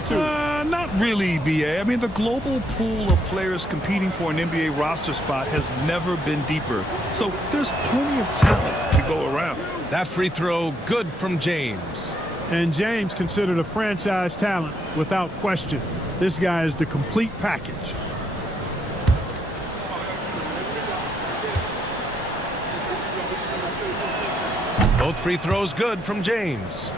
Not really, BA. I mean, the global pool of players competing for an NBA roster spot has never been deeper. So there's plenty of talent to go around. That free throw good from James. And James considered a franchise talent without question. This guy is the complete package. Both free throws good from James.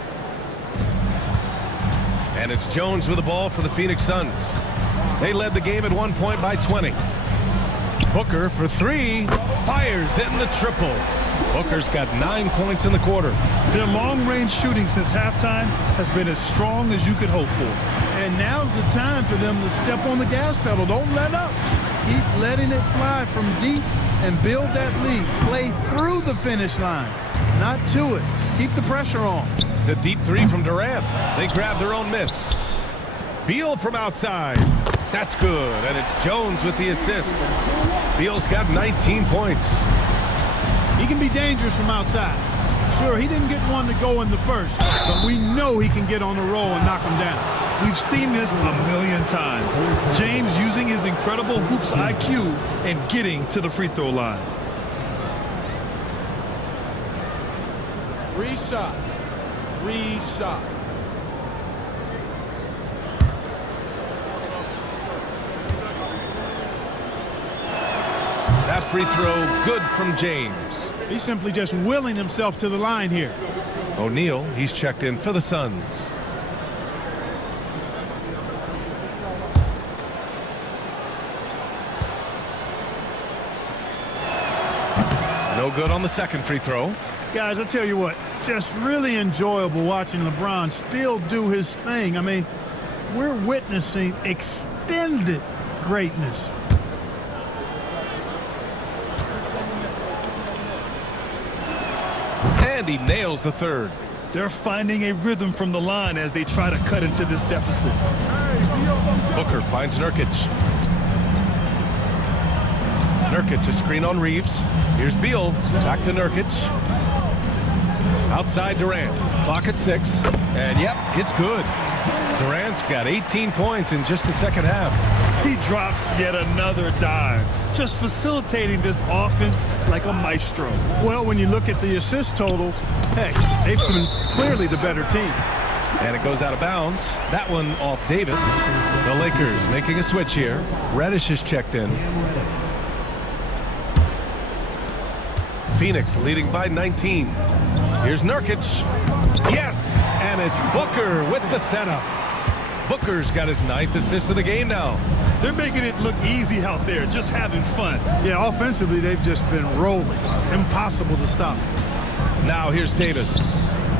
And it's Jones with the ball for the Phoenix Suns. They led the game at 1 point by 20. Booker for three. Fires in the triple. Booker's got 9 points in the quarter. Their long-range shooting since halftime has been as strong as you could hope for. And now's the time for them to step on the gas pedal. Don't let up. Keep letting it fly from deep and build that lead. Play through the finish line, not to it. Keep the pressure on. The deep three from Durant. They grab their own miss. Beal from outside. That's good. And it's Jones with the assist. Beal's got 19 points. He can be dangerous from outside. Sure, he didn't get one to go in the first, but we know he can get on the roll and knock him down. We've seen this a million times. James using his incredible hoops IQ and getting to the free throw line. Reset. Reset. That free throw good from James. He's simply just willing himself to the line here. O'Neal, he's checked in for the Suns. No good on the second free throw. Guys, I tell you what, just really enjoyable watching LeBron still do his thing. I mean, we're witnessing extended greatness. And he nails the third. They're finding a rhythm from the line as they try to cut into this deficit. Booker finds Nurkic. Nurkic, a screen on Reeves. Here's Beal. Back to Nurkic. Outside Durant. Clock at 6. And yep, it's good. Durant's got 18 points in just the second half. He drops yet another dive, just facilitating this offense like a maestro. Well, when you look at the assist totals, hey, they've been clearly the better team. And it goes out of bounds. That one off Davis. The Lakers making a switch here. Reddish is checked in. Phoenix leading by 19. Here's Nurkic. Yes! And it's Booker with the setup. Booker's got his 9th assist of the game now. They're making it look easy out there, just having fun. Yeah, offensively, they've just been rolling. Impossible to stop. Now here's Davis.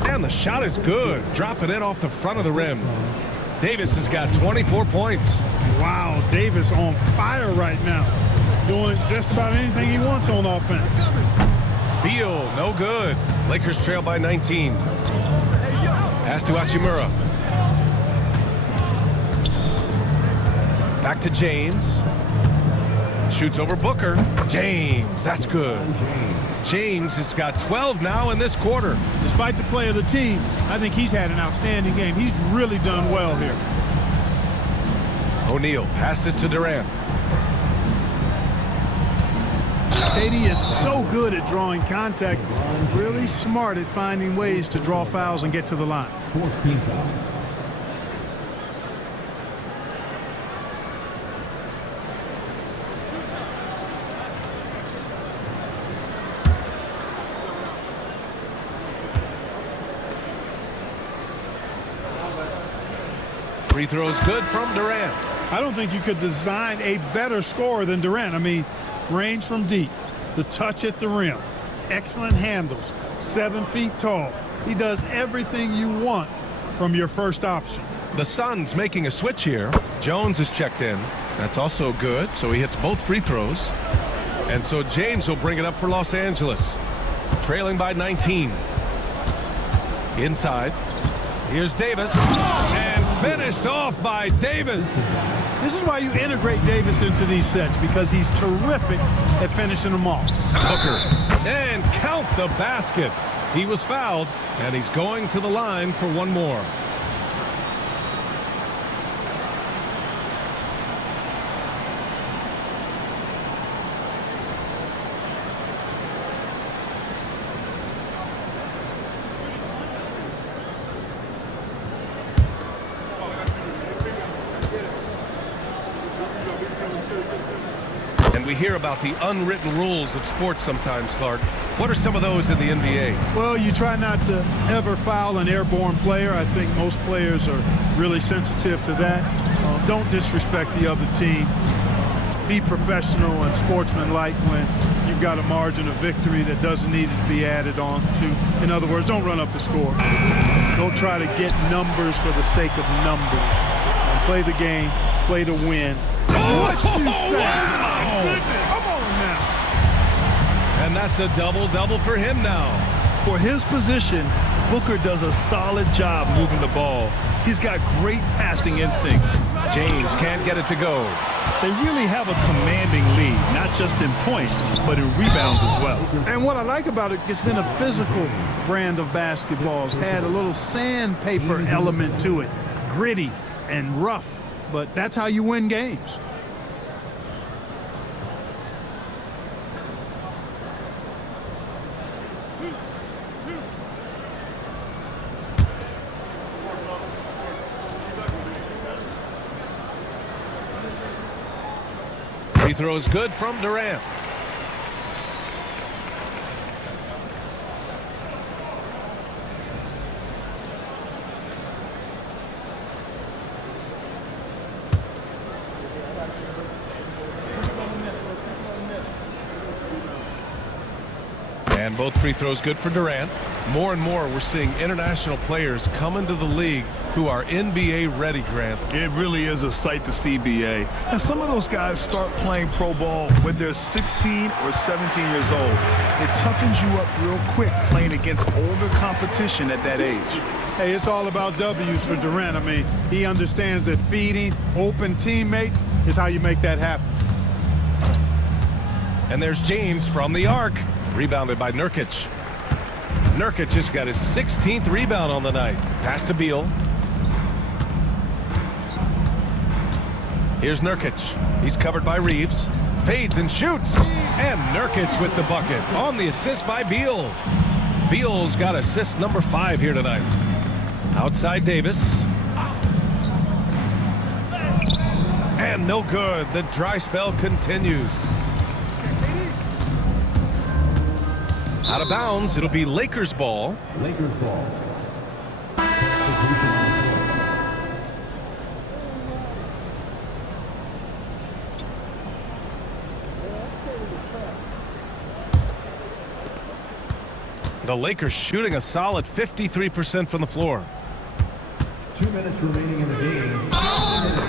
And the shot is good. Dropping it off the front of the rim. Davis has got 24 points. Wow, Davis on fire right now. Doing just about anything he wants on offense. Beal, no good. Lakers trail by 19. Pass to Hachimura. Back to James. Shoots over Booker. James, that's good. James has got 12 now in this quarter. Despite the play of the team, I think he's had an outstanding game. He's really done well here. O'Neal passes to Durant. KD is so good at drawing contact, really smart at finding ways to draw fouls and get to the line. 14 foul. Free throws good from Durant. I don't think you could design a better scorer than Durant. I mean, range from deep, the touch at the rim, excellent handles, 7 feet tall. He does everything you want from your first option. The Suns making a switch here. Jones is checked in. That's also good, so he hits both free throws. And so James will bring it up for Los Angeles. Trailing by 19. Inside. Here's Davis. And finished off by Davis. This is why you integrate Davis into these sets, because he's terrific at finishing them off. Booker. And count the basket. He was fouled, and he's going to the line for one more. we hear about the unwritten rules of sports sometimes, Clark. What are some of those in the NBA? Well, you try not to ever foul an airborne player. I think most players are really sensitive to that. Don't disrespect the other team. Be professional and sportsmanlike when you've got a margin of victory that doesn't need to be added on to. In other words, don't run up the score. Don't try to get numbers for the sake of numbers. Play the game, play to win. What you say? Wow. My goodness. Come on now. And that's a double-double for him now. For his position, Booker does a solid job moving the ball. He's got great passing instincts. James can't get it to go. They really have a commanding lead, not just in points, but in rebounds as well. And what I like about it, it's been a physical brand of basketball. It's had a little sandpaper element to it, gritty and rough, but that's how you win games. Free throw is good from Durant. And both free throws good for Durant. More and more we're seeing international players come into the league who are NBA ready, Grant. It really is a sight to see, BA. And some of those guys start playing pro ball when they're 16 or 17 years old. It toughens you up real quick playing against older competition at that age. Hey, it's all about W's for Durant. I mean, he understands that feeding open teammates is how you make that happen. And there's James from the arc. Rebounded by Nurkic. Nurkic just got his 16th rebound on the night. Pass to Beal. Here's Nurkic. He's covered by Reeves. Fades and shoots. And Nurkic with the bucket on the assist by Beal. Beal's got assist number 5 here tonight. Outside Davis. And no good. The dry spell continues. Out of bounds, it'll be Lakers ball. Lakers ball. The Lakers shooting a solid 53% from the floor. 2 minutes remaining in the game.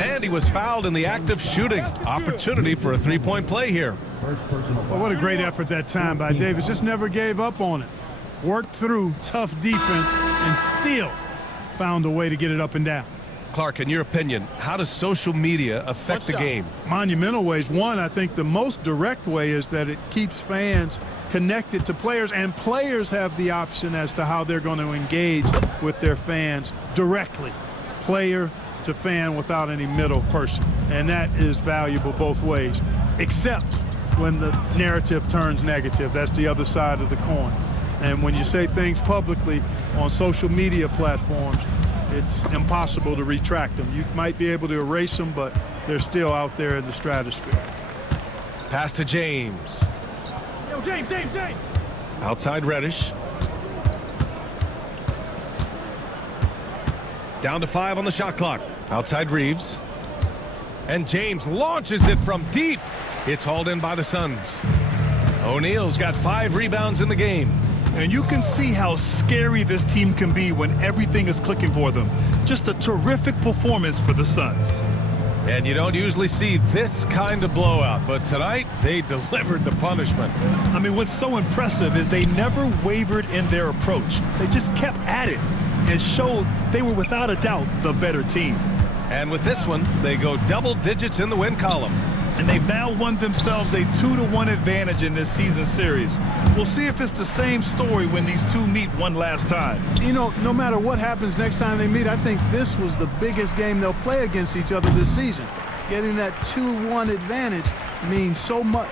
And he was fouled in the act of shooting. Opportunity for a three-point play here. First personal foul. Well, what a great effort that time by Davis. Just never gave up on it. Worked through tough defense and still found a way to get it up and down. Clark, in your opinion, how does social media affect the game? Monumental ways. One, I think the most direct way is that it keeps fans connected to players, and players have the option as to how they're going to engage with their fans directly, player to fan, without any middle person. And that is valuable both ways, except when the narrative turns negative. That's the other side of the coin. And when you say things publicly on social media platforms, it's impossible to retract them. You might be able to erase them, but they're still out there in the stratosphere. Pass to James. Yo, James. Outside Reddish. Down to 5 on the shot clock. Outside Reeves. And James launches it from deep. It's hauled in by the Suns. O'Neal's got 5 rebounds in the game. And you can see how scary this team can be when everything is clicking for them. Just a terrific performance for the Suns. And you don't usually see this kind of blowout, but tonight they delivered the punishment. I mean, what's so impressive is they never wavered in their approach. They just kept at it and showed they were without a doubt the better team. And with this one, they go double digits in the win column. And they've now won themselves a 2-1 advantage in this season series. We'll see if it's the same story when these two meet one last time. You know, no matter what happens next time they meet, I think this was the biggest game they'll play against each other this season. Getting that 2-1 advantage means so much.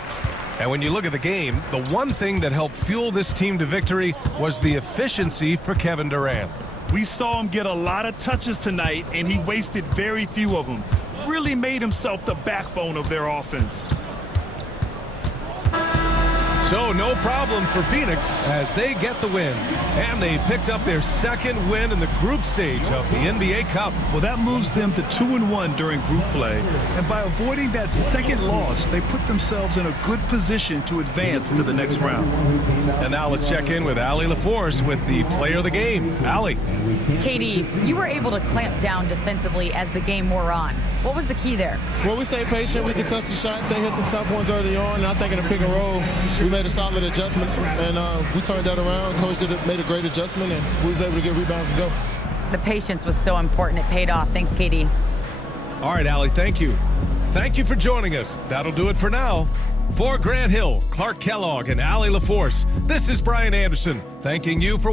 And when you look at the game, the one thing that helped fuel this team to victory was the efficiency for Kevin Durant. We saw him get a lot of touches tonight, and he wasted very few of them. Really made himself the backbone of their offense. So no problem for Phoenix as they get the win. And they picked up their second win in the group stage of the NBA Cup. Well, that moves them to 2-1 during group play. And by avoiding that second loss, they put themselves in a good position to advance to the next round. And now let's check in with Allie LaForce with the player of the game. Allie. KD, you were able to clamp down defensively as the game wore on. What was the key there? Well, we stayed patient. We contested the shots. They hit some tough ones early on. And I think in the pick and roll, we made a solid adjustment. And we turned that around. Coach made a great adjustment, and we was able to get rebounds and go. The patience was so important. It paid off. Thanks, KD. All right, Allie, thank you. Thank you for joining us. That'll do it for now. For Grant Hill, Clark Kellogg, and Allie LaForce, this is Brian Anderson, thanking you for